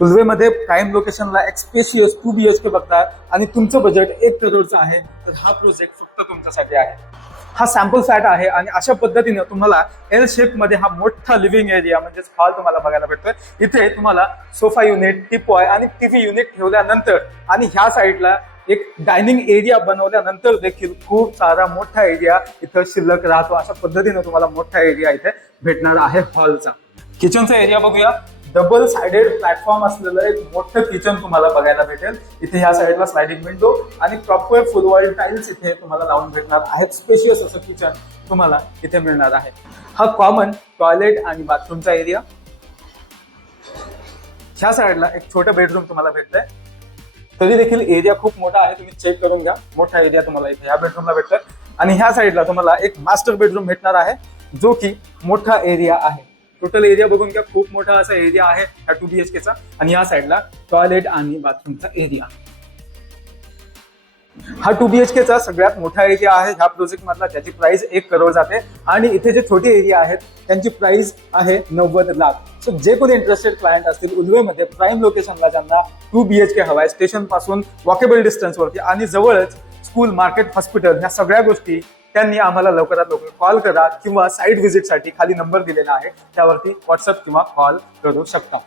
उल्वेमध्ये prime लोकेशनला एक spacious 2 BHK बघता आणि तुमचं बजेट 1 करोडचं आहे, तर हा प्रोजेक्ट फक्त तुमच्यासाठी आहे. हा सॅम्पल फ्लॅट आहे आणि अशा पद्धतीने तुम्हाला एल शेप मध्ये हा मोठा लिव्हिंग एरिया म्हणजेच हॉल तुम्हाला बघायला भेटतोय. इथे तुम्हाला सोफा युनिट, टीपॉय आणि टीव्ही युनिट ठेवल्यानंतर आणि ह्या साईडला एक डायनिंग एरिया बनवल्यानंतर देखील खूप सारा मोठा एरिया इथं शिल्लक राहतो. अशा पद्धतीने तुम्हाला मोठा एरिया इथे भेटणार आहे हॉलचा. किचनचा एरिया बघूया. डबल साइडेड प्लॅटफॉर्म असलेलं एक मोठं किचन तुम्हाला बघायला भेटेल. इथे ह्या साईडला स्लायडिंग विंडो आणि प्रॉपर फुल वॉल टाइल्स इथे तुम्हाला लावून भेटणार आहेत. स्पेशियस असं किचन तुम्हाला इथे मिळणार आहे. हा कॉमन टॉयलेट आणि बाथरूमचा एरिया. ह्या साईडला एक छोटं बेडरूम तुम्हाला भेटतंय. तरी देखील एरिया खूप मोठा आहे, तुम्ही चेक करून घ्या. मोठा एरिया तुम्हाला इथे ह्या बेडरूमला भेटतोय आणि ह्या साईडला तुम्हाला एक मास्टर बेडरूम भेटणार आहे, जो की मोठा एरिया आहे. टोटल एरिया बघून घ्या, खूप मोठा असा एरिया आहे ह्या 2 BHKचा. आणि या साईडला टॉयलेट आणि बाथरूमचा एरिया. हा 2 BHKचा सगळ्यात मोठा एरिया आहे ह्या प्रोजेक्ट मधला, ज्याची प्राइस 1 करोड जाते. आणि इथे जे छोटे एरिया आहेत त्यांची प्राइस आहे 90 लाख. सो जे कोणी इंटरेस्टेड क्लायंट असतील उल्वेमध्ये प्राईम लोकेशनला, ज्यांना 2 BHK हवाय, स्टेशन पासून वॉकेबल डिस्टन्सवरती आणि जवळच स्कूल, मार्केट, हॉस्पिटल, ह्या सगळ्या गोष्टी, त्यांनी आम्हाला लवकरात लवकर कॉल करा किंवा साईट व्हिजिटसाठी खाली नंबर दिलेला आहे त्यावरती व्हॉट्सअप किंवा कॉल करू शकता.